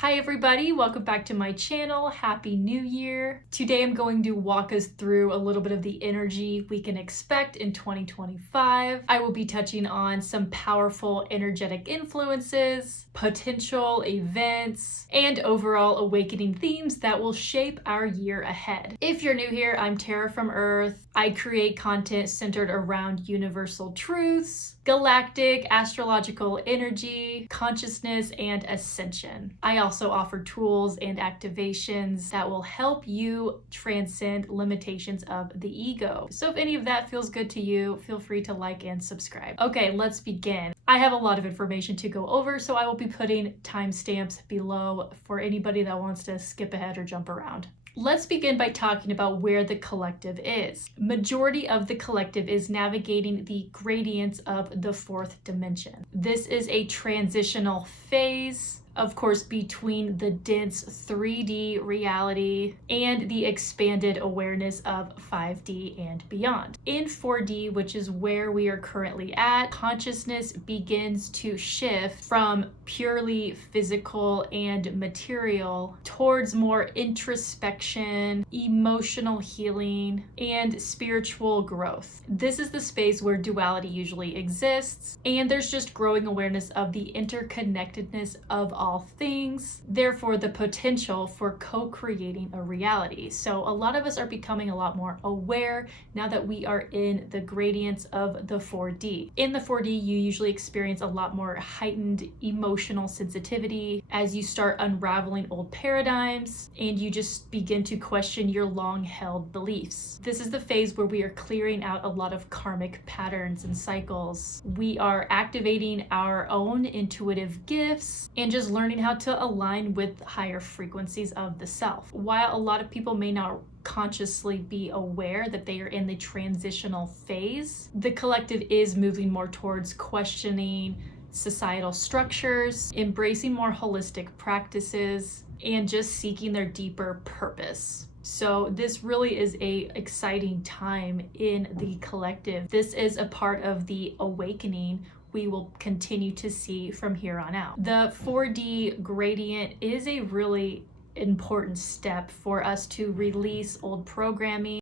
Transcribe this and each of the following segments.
Hi everybody, welcome back to my channel. Happy New Year. Today I'm going to walk us through a little bit of the energy we can expect in 2025. I will be touching on some powerful energetic influences, potential events, and overall awakening themes that will shape our year ahead. If you're new here, I'm Tara from Earth. I create content centered around universal truths, galactic, astrological energy, consciousness, and ascension. I also offer tools and activations that will help you transcend limitations of the ego. So if any of that feels good to you, feel free to like and subscribe. Okay, let's begin. I have a lot of information to go over, so I will be putting timestamps below for anybody that wants to skip ahead or jump around. Let's begin by talking about where the collective is. Majority of the collective is navigating the gradients of the fourth dimension. This is a transitional phase, of course, between the dense 3D reality and the expanded awareness of 5D and beyond. In 4D, which is where we are currently at, consciousness begins to shift from purely physical and material towards more introspection, emotional healing, and spiritual growth. This is the space where duality usually exists, and there's just growing awareness of the interconnectedness of all things, therefore the potential for co-creating a reality. So a lot of us are becoming a lot more aware now that we are in the gradients of the 4D. In the 4D, you usually experience a lot more heightened emotional sensitivity as you start unraveling old paradigms and you just begin to question your long-held beliefs. This is the phase where we are clearing out a lot of karmic patterns and cycles. We are activating our own intuitive gifts and just learning how to align with higher frequencies of the self. While a lot of people may not consciously be aware that they are in the transitional phase, the collective is moving more towards questioning societal structures, embracing more holistic practices, and just seeking their deeper purpose. So this really is an exciting time in the collective. This is a part of the awakening we will continue to see from here on out. The 4D gradient is a really important step for us to release old programming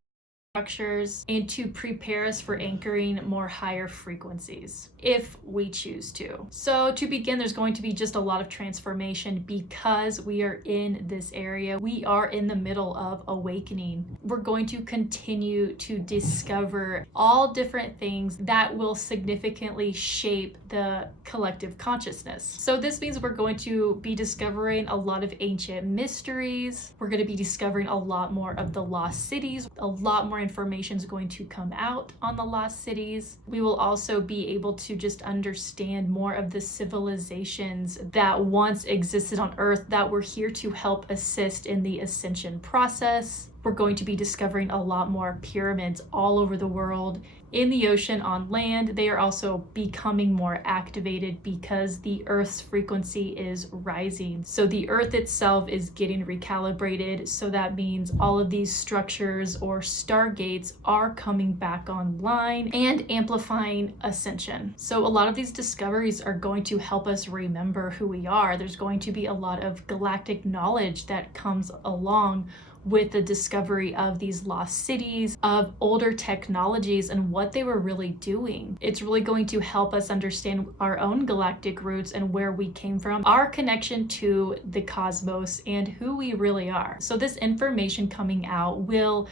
structures and to prepare us for anchoring more higher frequencies if we choose to. So to begin, there's going to be just a lot of transformation because we are in this area. We are in the middle of awakening. We're going to continue to discover all different things that will significantly shape the collective consciousness. So this means we're going to be discovering a lot of ancient mysteries. We're going to be discovering a lot more of the lost cities. A lot more information is going to come out on the lost cities. We will also be able to just understand more of the civilizations that once existed on Earth that were here to help assist in the ascension process. We're going to be discovering a lot more pyramids all over the world, in the ocean, on land. They are also becoming more activated because the Earth's frequency is rising. So the Earth itself is getting recalibrated. So that means all of these structures or stargates are coming back online and amplifying ascension. So a lot of these discoveries are going to help us remember who we are. There's going to be a lot of galactic knowledge that comes along with the discovery of these lost cities, of older technologies and what they were really doing. It's really going to help us understand our own galactic roots and where we came from, our connection to the cosmos, and who we really are. So this information coming out will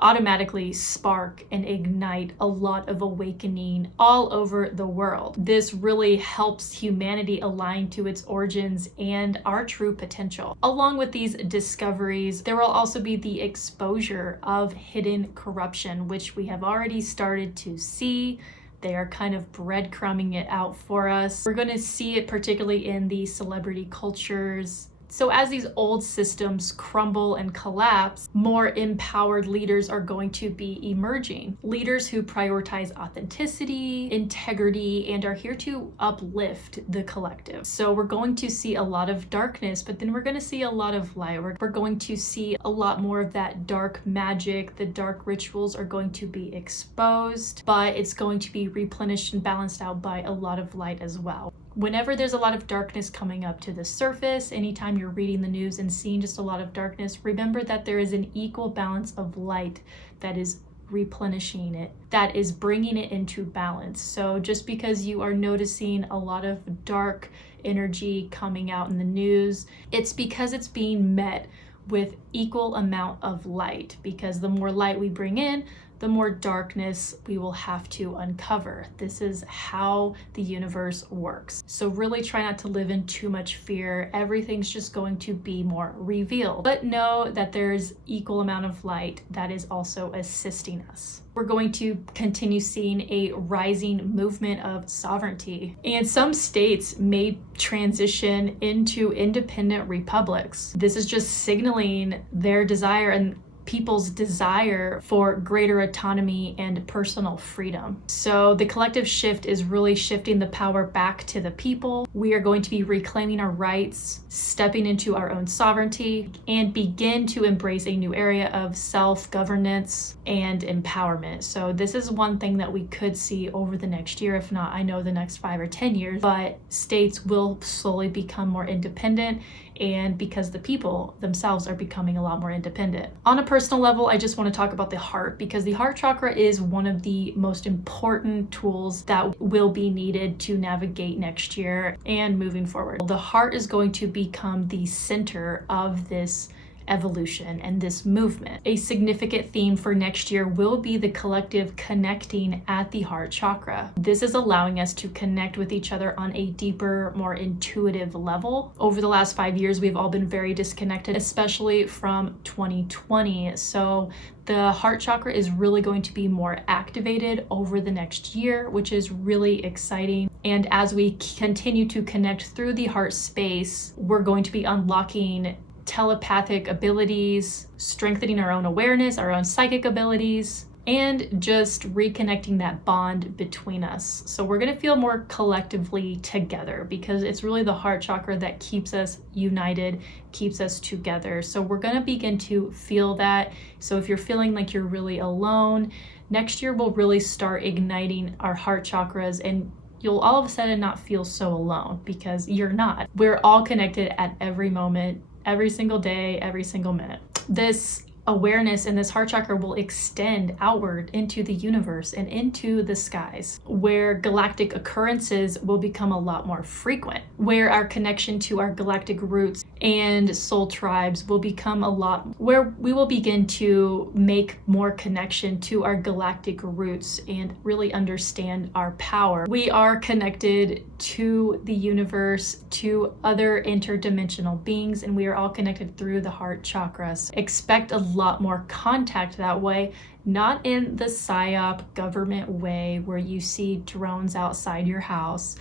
automatically spark and ignite a lot of awakening all over the world. This really helps humanity align to its origins and our true potential. Along with these discoveries, there will also be the exposure of hidden corruption, which we have already started to see. They are kind of breadcrumbing it out for us. We're going to see it particularly in the celebrity cultures. So as these old systems crumble and collapse, more empowered leaders are going to be emerging. Leaders who prioritize authenticity, integrity, and are here to uplift the collective. So we're going to see a lot of darkness, but then we're going to see a lot of light. We're going to see a lot more of that dark magic. The dark rituals are going to be exposed, but it's going to be replenished and balanced out by a lot of light as well. Whenever there's a lot of darkness coming up to the surface, anytime you're reading the news and seeing just a lot of darkness, remember that there is an equal balance of light that is replenishing it, that is bringing it into balance. So just because you are noticing a lot of dark energy coming out in the news, it's because it's being met with equal amount of light, because the more light we bring in, the more darkness we will have to uncover. This is how the universe works. So really try not to live in too much fear. Everything's just going to be more revealed. But know that there's equal amount of light that is also assisting us. We're going to continue seeing a rising movement of sovereignty, and some states may transition into independent republics. This is just signaling their desire and people's desire for greater autonomy and personal freedom. So the collective shift is really shifting the power back to the people. We are going to be reclaiming our rights, stepping into our own sovereignty, and begin to embrace a new area of self-governance and empowerment. So this is one thing that we could see over the next year, if not, I know the next 5 or 10 years, but states will slowly become more independent, and because the people themselves are becoming a lot more independent. On a personal level, I just want to talk about the heart, because the heart chakra is one of the most important tools that will be needed to navigate next year and moving forward. The heart is going to become the center of this evolution and this movement. A significant theme for next year will be the collective connecting at the heart chakra. This is allowing us to connect with each other on a deeper, more intuitive level. Over the last 5 years, we've all been very disconnected, especially from 2020. So the heart chakra is really going to be more activated over the next year, which is really exciting. And as we continue to connect through the heart space, we're going to be unlocking telepathic abilities, strengthening our own awareness, our own psychic abilities, and just reconnecting that bond between us. So we're going to feel more collectively together, because it's really the heart chakra that keeps us united, keeps us together. So we're going to begin to feel that. So if you're feeling like you're really alone, next year we'll really start igniting our heart chakras, and you'll all of a sudden not feel so alone, because you're not. We're all connected at every moment, every single day, every single minute. This awareness in this heart chakra will extend outward into the universe and into the skies, where galactic occurrences will become a lot more frequent, where our connection to our galactic roots and soul tribes will become a lot, where we will begin to make more connection to our galactic roots and really understand our power. We are connected to the universe, to other interdimensional beings, and we are all connected through the heart chakras. Expect a lot more contact that way, not in the psyop government way where you see drones outside your house.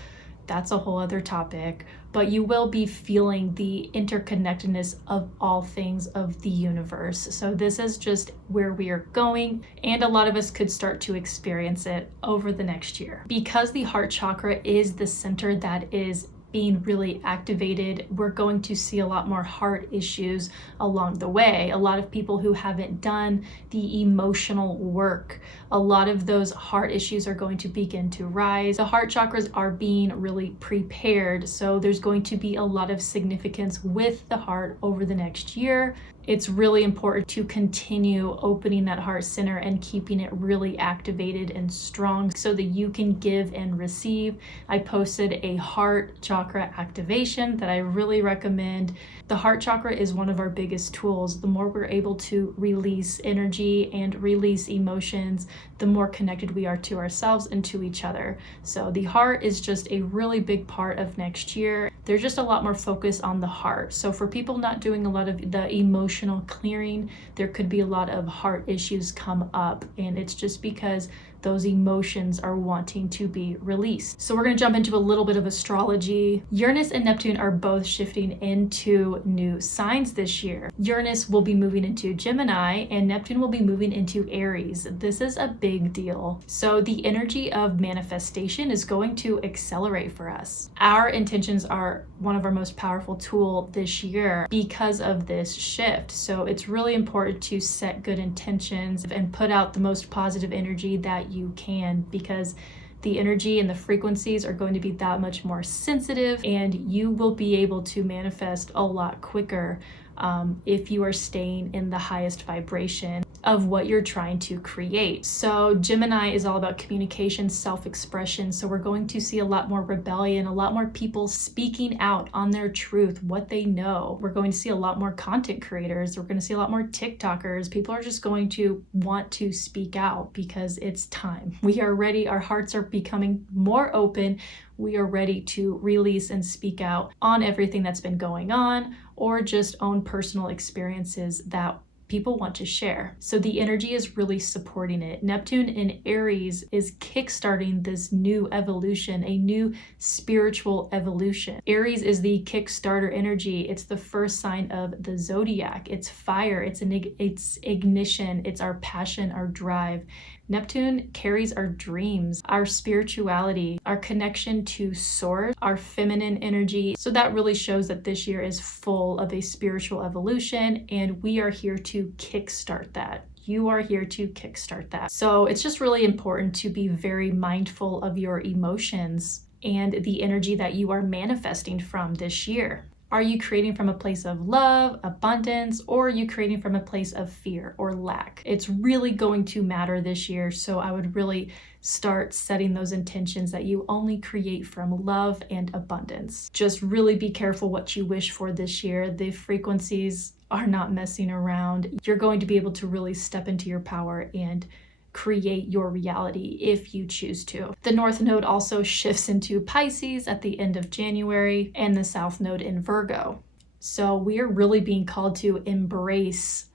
That's a whole other topic, but you will be feeling the interconnectedness of all things of the universe. So this is just where we are going, and a lot of us could start to experience it over the next year. Because the heart chakra is the center that is being really activated, we're going to see a lot more heart issues along the way. A lot of people who haven't done the emotional work, a lot of those heart issues are going to begin to rise. The heart chakras are being really prepared, so there's going to be a lot of significance with the heart over the next year. It's really important to continue opening that heart center and keeping it really activated and strong so that you can give and receive. I posted a heart chakra activation that I really recommend. The heart chakra is one of our biggest tools. The more we're able to release energy and release emotions, the more connected we are to ourselves and to each other. So the heart is just a really big part of next year. There's just a lot more focus on the heart. So for people not doing a lot of the emotional clearing, there could be a lot of heart issues come up, and it's just because those emotions are wanting to be released. So we're going to jump into a little bit of astrology. Uranus and Neptune are both shifting into new signs this year. Uranus will be moving into Gemini and Neptune will be moving into Aries. This is a big deal. So the energy of manifestation is going to accelerate for us. Our intentions are one of our most powerful tools this year because of this shift. So it's really important to set good intentions and put out the most positive energy that you can, because The energy and the frequencies are going to be that much more sensitive, and you will be able to manifest a lot quicker if you are staying in the highest vibration of what you're trying to create. So Gemini is all about communication, self-expression. So we're going to see a lot more rebellion, a lot more people speaking out on their truth, what they know. We're going to see a lot more content creators. We're going to see a lot more TikTokers. People are just going to want to speak out because it's time. We are ready. Our hearts are becoming more open. We are ready to release and speak out on everything that's been going on, or just own personal experiences that people want to share. So the energy is really supporting it. Neptune in Aries is kickstarting this new evolution, a new spiritual evolution. Aries is the kickstarter energy. It's the first sign of the zodiac. It's fire, it's ignition, it's our passion, our drive. Neptune carries our dreams, our spirituality, our connection to source, our feminine energy. So that really shows that this year is full of a spiritual evolution, and we are here to kickstart that. You are here to kickstart that. So it's just really important to be very mindful of your emotions and the energy that you are manifesting from this year. Are you creating from a place of love, abundance, or are you creating from a place of fear or lack? It's really going to matter this year, so I would really start setting those intentions that you only create from love and abundance. Just really be careful what you wish for this year. The frequencies are not messing around. You're going to be able to really step into your power and create your reality if you choose to. The North Node also shifts into Pisces at the end of January, and the South Node in Virgo. So we are really being called to embrace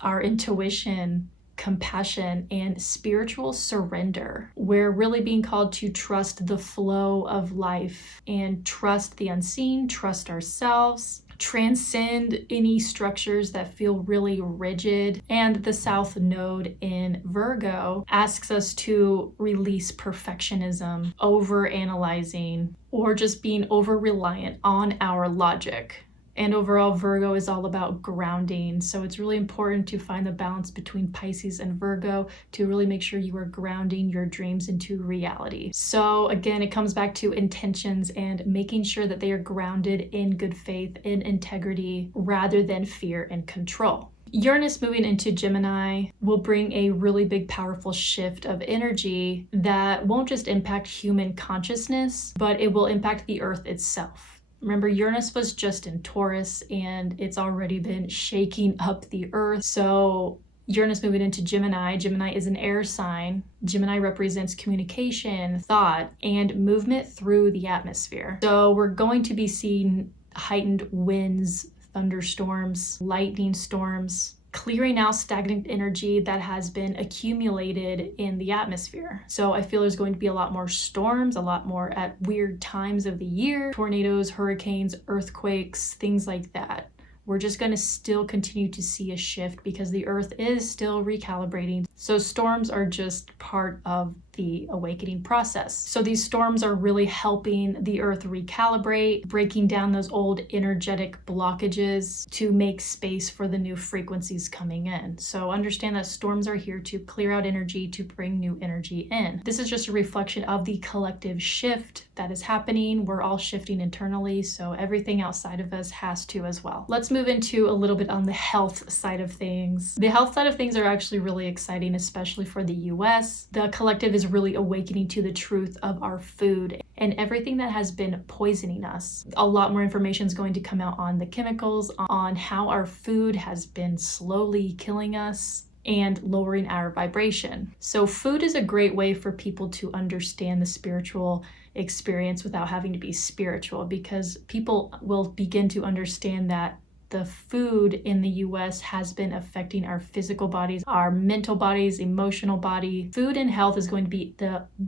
our intuition, compassion, and spiritual surrender. We're really being called to trust the flow of life and trust the unseen, trust ourselves, transcend any structures that feel really rigid. And the South Node in Virgo asks us to release perfectionism, over-analyzing, or just being over-reliant on our logic. And overall, Virgo is all about grounding. So it's really important to find the balance between Pisces and Virgo to really make sure you are grounding your dreams into reality. So again, it comes back to intentions and making sure that they are grounded in good faith, in integrity, rather than fear and control. Uranus moving into Gemini will bring a really big, powerful shift of energy that won't just impact human consciousness, but it will impact the Earth itself. Remember, Uranus was just in Taurus and it's already been shaking up the Earth. So Uranus moving into Gemini. Gemini is an air sign. Gemini represents communication, thought, and movement through the atmosphere. So we're going to be seeing heightened winds, thunderstorms, lightning storms, clearing out stagnant energy that has been accumulated in the atmosphere. So I feel there's going to be a lot more storms, a lot more at weird times of the year, tornadoes, hurricanes, earthquakes, things like that. We're just going to still continue to see a shift because the Earth is still recalibrating. So storms are just part of the awakening process. So these storms are really helping the Earth recalibrate, breaking down those old energetic blockages to make space for the new frequencies coming in. So understand that storms are here to clear out energy, to bring new energy in. This is just a reflection of the collective shift that is happening. We're all shifting internally, so everything outside of us has to as well. Let's move into a little bit on the health side of things. The health side of things are actually really exciting, especially for the US. The collective is really awakening to the truth of our food and everything that has been poisoning us. A lot more information is going to come out on the chemicals, on how our food has been slowly killing us and lowering our vibration. So food is a great way for people to understand the spiritual experience without having to be spiritual, because people will begin to understand that the food in the US has been affecting our physical bodies, our mental bodies, emotional body. Food and health is going to be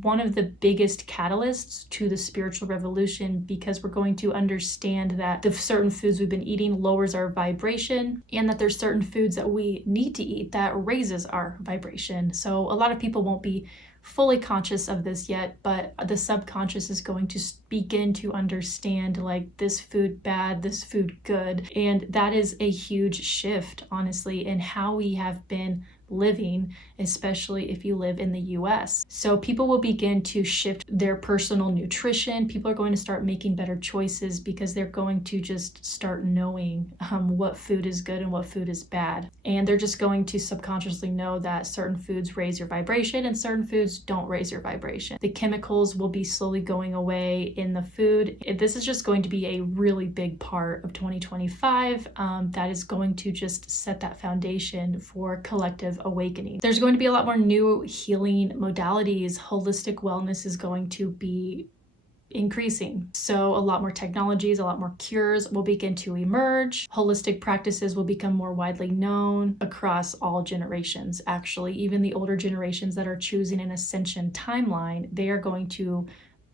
one of the biggest catalysts to the spiritual revolution, because we're going to understand that the certain foods we've been eating lowers our vibration, and that there's certain foods that we need to eat that raises our vibration. So a lot of people won't be fully conscious of this yet, but the subconscious is going to begin to understand, like, this food bad, this food good. And that is a huge shift, honestly, in how we have been living, especially if you live in the US. So people will begin to shift their personal nutrition. People are going to start making better choices because they're going to just start knowing what food is good and what food is bad. And they're just going to subconsciously know that certain foods raise your vibration and certain foods don't raise your vibration. The chemicals will be slowly going away in the food. This is just going to be a really big part of 2025 that is going to just set that foundation for collective awakening. There's going to be a lot more new healing modalities. Holistic wellness is going to be increasing. So a lot more technologies, a lot more cures will begin to emerge. Holistic practices will become more widely known across all generations. Actually, even the older generations that are choosing an ascension timeline, they are going to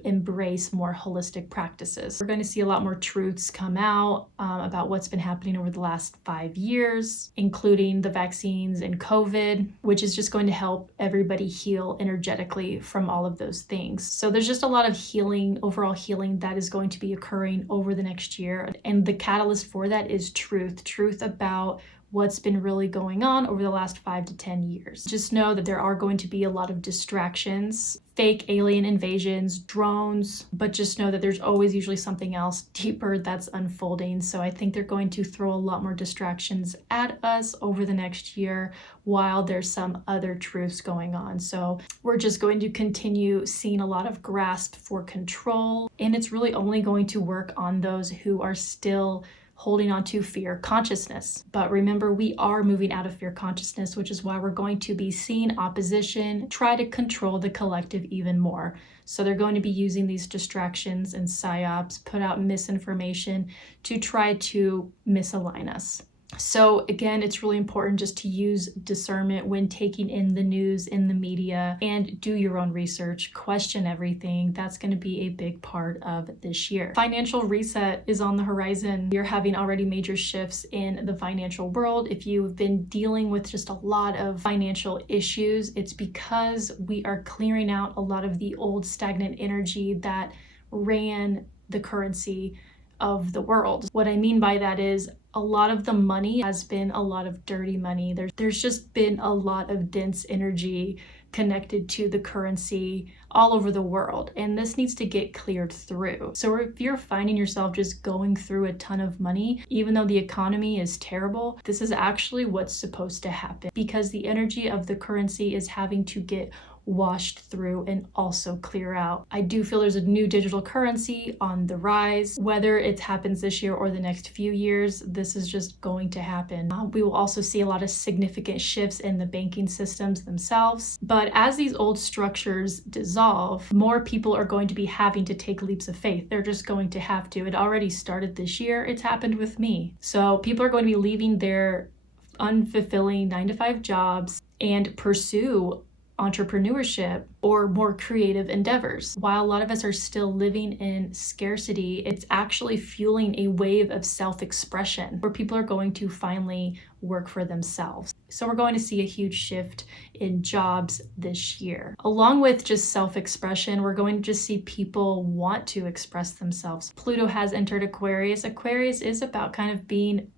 embrace more holistic practices. We're going to see a lot more truths come out about what's been happening over the last 5 years, including the vaccines and COVID, which is just going to help everybody heal energetically from all of those things. So there's just a lot of healing, overall healing that is going to be occurring over the next year. And the catalyst for that is truth about what's been really going on over the last 5 to 10 years. Just know that there are going to be a lot of distractions, fake alien invasions, drones, but just know that there's always usually something else deeper that's unfolding. So I think they're going to throw a lot more distractions at us over the next year while there's some other truths going on. So we're just going to continue seeing a lot of grasp for control, and it's really only going to work on those who are still holding on to fear consciousness. But remember, we are moving out of fear consciousness, which is why we're going to be seeing opposition try to control the collective even more. So they're going to be using these distractions and psyops, put out misinformation to try to misalign us. So again, it's really important just to use discernment when taking in the news, in the media, and do your own research, question everything. That's going to be a big part of this year. Financial reset is on the horizon. You're having already major shifts in the financial world. If you've been dealing with just a lot of financial issues, it's because we are clearing out a lot of the old stagnant energy that ran the currency of the world. What I mean by that is a lot of the money has been a lot of dirty money. There's just been a lot of dense energy connected to the currency all over the world, and this needs to get cleared through. So if you're finding yourself just going through a ton of money, even though the economy is terrible, this is actually what's supposed to happen because the energy of the currency is having to get washed through and also clear out. I do feel there's a new digital currency on the rise. Whether it happens this year or the next few years, this is just going to happen. We will also see a lot of significant shifts in the banking systems themselves. But as these old structures dissolve, more people are going to be having to take leaps of faith. They're just going to have to. It already started this year. It's happened with me. So people are going to be leaving their unfulfilling 9-to-5 jobs and pursue entrepreneurship or more creative endeavors. While a lot of us are still living in scarcity, it's actually fueling a wave of self-expression where people are going to finally work for themselves. So we're going to see a huge shift in jobs this year. Along with just self-expression, we're going to just see people want to express themselves. Pluto has entered Aquarius. Aquarius is about kind of being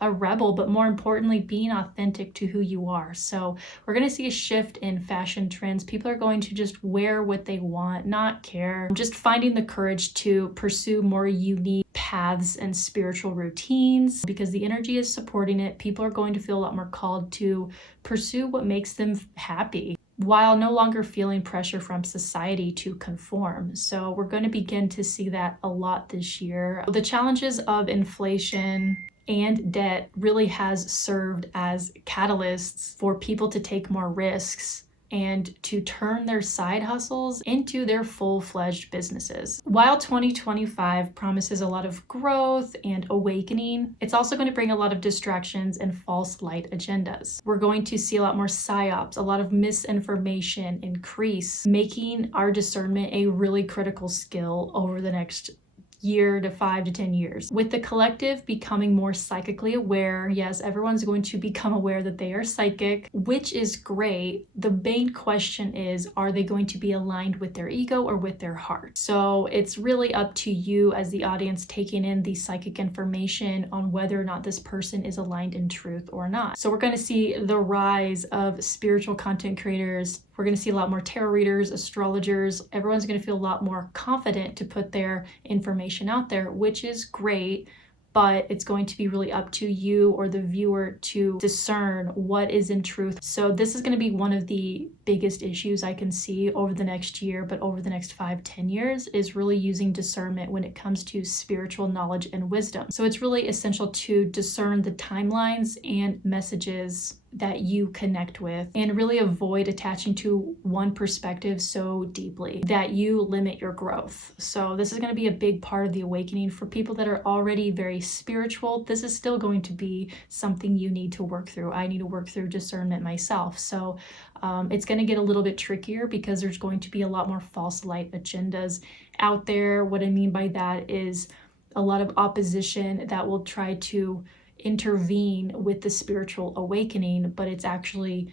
a rebel, but more importantly, being authentic to who you are. So we're going to see a shift in fashion trends. People are going to just wear what they want, not care. Just finding the courage to pursue more unique paths and spiritual routines because the energy is supporting it. People are going to feel a lot more called to pursue what makes them happy while no longer feeling pressure from society to conform. So we're going to begin to see that a lot this year. The challenges of inflation and debt really has served as catalysts for people to take more risks and to turn their side hustles into their full-fledged businesses. While 2025 promises a lot of growth and awakening, it's also going to bring a lot of distractions and false light agendas. We're going to see a lot more psyops, a lot of misinformation increase, making our discernment a really critical skill over the next year to 5 to 10 years. With the collective becoming more psychically aware, yes, everyone's going to become aware that they are psychic, which is great. The main question is, are they going to be aligned with their ego or with their heart? So it's really up to you as the audience taking in the psychic information on whether or not this person is aligned in truth or not. So we're going to see the rise of spiritual content creators. We're going to see a lot more tarot readers, astrologers. Everyone's going to feel a lot more confident to put their information out there, which is great. But it's going to be really up to you or the viewer to discern what is in truth. So this is going to be one of the biggest issues I can see over the next year, but over the next 5-10 years, is really using discernment when it comes to spiritual knowledge and wisdom. So it's really essential to discern the timelines and messages that you connect with, and really avoid attaching to one perspective so deeply that you limit your growth. So this is going to be a big part of the awakening for people that are already very spiritual. This is still going to be something you need to work through. I need to work through discernment myself. So it's going to get a little bit trickier because there's going to be a lot more false light agendas out there. What I mean by that is a lot of opposition that will try to intervene with the spiritual awakening, but it's actually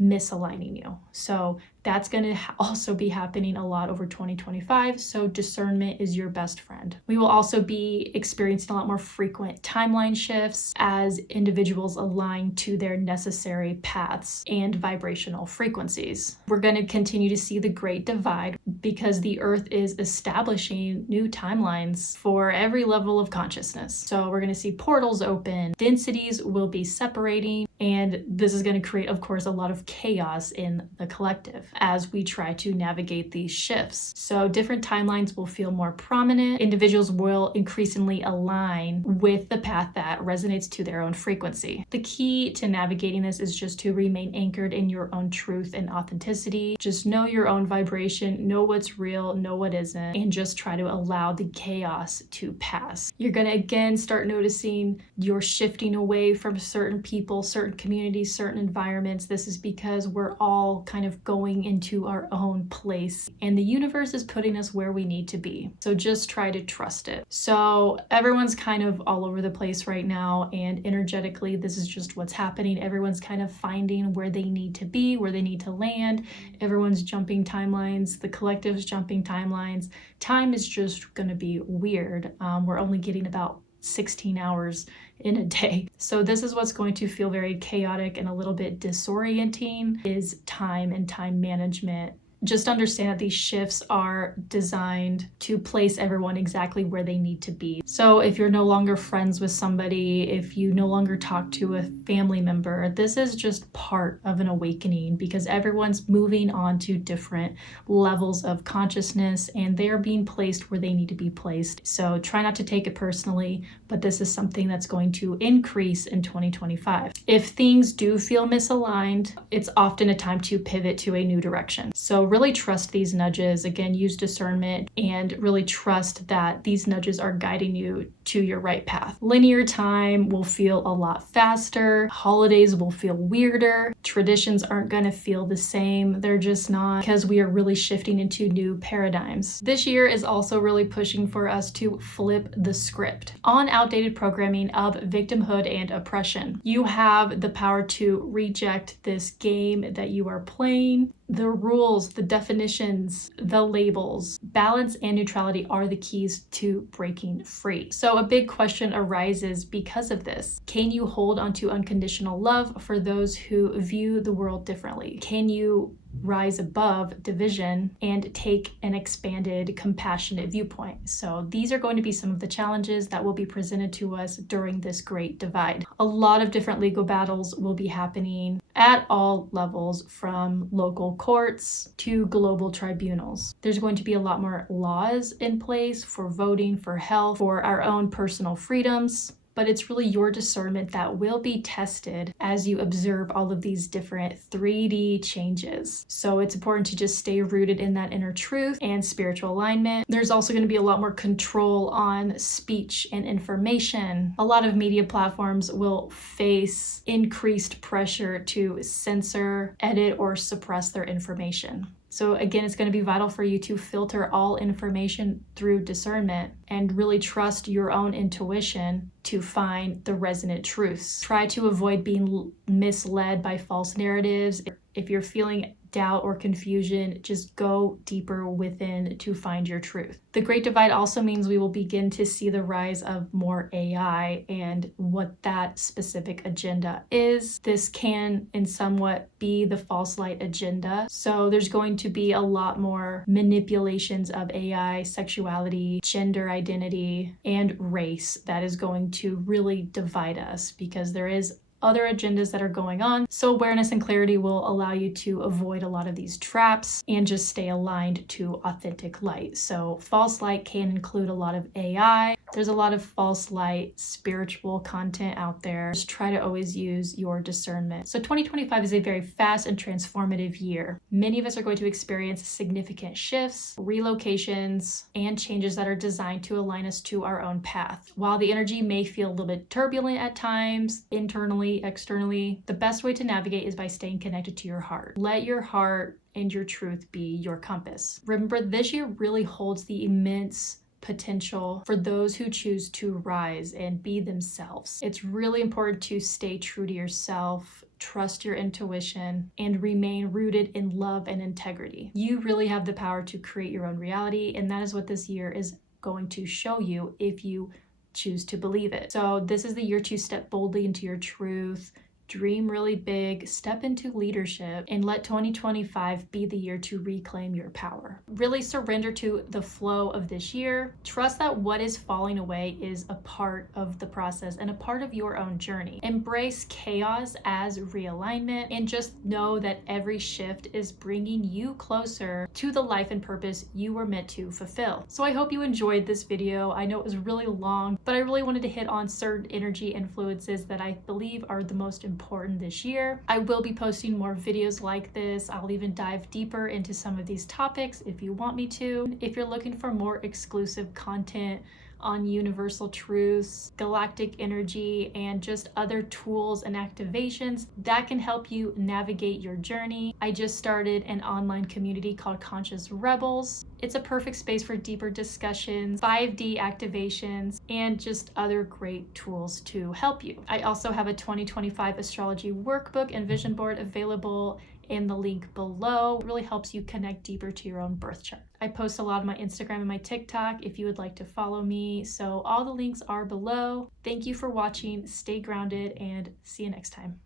misaligning you. So that's going to also be happening a lot over 2025. So discernment is your best friend. We will also be experiencing a lot more frequent timeline shifts as individuals align to their necessary paths and vibrational frequencies. We're going to continue to see the Great Divide because the Earth is establishing new timelines for every level of consciousness. So we're going to see portals open, densities will be separating, and this is going to create, of course, a lot of chaos in the collective as we try to navigate these shifts. So different timelines will feel more prominent. Individuals will increasingly align with the path that resonates to their own frequency. The key to navigating this is just to remain anchored in your own truth and authenticity. Just know your own vibration, know what's real, know what isn't, and just try to allow the chaos to pass. You're going to again start noticing you're shifting away from certain people, certain communities, certain environments. This is because we're all kind of going into our own place, and the universe is putting us where we need to be. So just try to trust it. So everyone's kind of all over the place right now, and energetically, this is just what's happening. Everyone's kind of finding where they need to be, where they need to land. Everyone's jumping timelines. The collective's jumping timelines. Time is just going to be weird. We're only getting about 16 hours in a day. So this is what's going to feel very chaotic and a little bit disorienting, is time and time management. Just understand that these shifts are designed to place everyone exactly where they need to be. So if you're no longer friends with somebody, if you no longer talk to a family member, this is just part of an awakening because everyone's moving on to different levels of consciousness and they are being placed where they need to be placed. So try not to take it personally, but this is something that's going to increase in 2025. If things do feel misaligned, it's often a time to pivot to a new direction. So really trust these nudges. Again, use discernment and really trust that these nudges are guiding you to your right path. Linear time will feel a lot faster. Holidays will feel weirder. Traditions aren't going to feel the same. They're just not, because we are really shifting into new paradigms. This year is also really pushing for us to flip the script on outdated programming of victimhood and oppression. You have the power to reject this game that you are playing. The rules, the definitions, the labels, balance and neutrality are the keys to breaking free. So a big question arises because of this. Can you hold onto unconditional love for those who view the world differently? Can you rise above division and take an expanded, compassionate viewpoint? So these are going to be some of the challenges that will be presented to us during this Great Divide. A lot of different legal battles will be happening at all levels, from local courts to global tribunals. There's going to be a lot more laws in place for voting, for health, for our own personal freedoms. But it's really your discernment that will be tested as you observe all of these different 3D changes. So it's important to just stay rooted in that inner truth and spiritual alignment. There's also going to be a lot more control on speech and information. A lot of media platforms will face increased pressure to censor, edit, or suppress their information. So again, it's going to be vital for you to filter all information through discernment and really trust your own intuition to find the resonant truths. Try to avoid being misled by false narratives. If you're feeling doubt or confusion, just go deeper within to find your truth. The Great Divide also means we will begin to see the rise of more AI and what that specific agenda is. This can in somewhat be the false light agenda. So there's going to be a lot more manipulations of AI, sexuality, gender identity, and race that is going to really divide us, because there is other agendas that are going on. So awareness and clarity will allow you to avoid a lot of these traps and just stay aligned to authentic light. So false light can include a lot of AI. There's a lot of false light spiritual content out there. Just try to always use your discernment. So 2025 is a very fast and transformative year. Many of us are going to experience significant shifts, relocations, and changes that are designed to align us to our own path. While the energy may feel a little bit turbulent at times, internally, externally, the best way to navigate is by staying connected to your heart. Let your heart and your truth be your compass. Remember, this year really holds the immense potential for those who choose to rise and be themselves. It's really important to stay true to yourself, trust your intuition, and remain rooted in love and integrity. You really have the power to create your own reality, and that is what this year is going to show you if you choose to believe it. So this is the year to step boldly into your truth, dream really big, step into leadership, and let 2025 be the year to reclaim your power. Really surrender to the flow of this year. Trust that what is falling away is a part of the process and a part of your own journey. Embrace chaos as realignment, and just know that every shift is bringing you closer to the life and purpose you were meant to fulfill. So I hope you enjoyed this video. I know it was really long, but I really wanted to hit on certain energy influences that I believe are the most important this year. I will be posting more videos like this. I'll even dive deeper into some of these topics if you want me to. If you're looking for more exclusive content on universal truths, galactic energy, and just other tools and activations that can help you navigate your journey, I just started an online community called Conscious Rebels. It's a perfect space for deeper discussions, 5D activations, and just other great tools to help you. I also have a 2025 astrology workbook and vision board available in the link below. It really helps you connect deeper to your own birth chart. I post a lot on my Instagram and my TikTok if you would like to follow me. So all the links are below. Thank you for watching. Stay grounded and see you next time.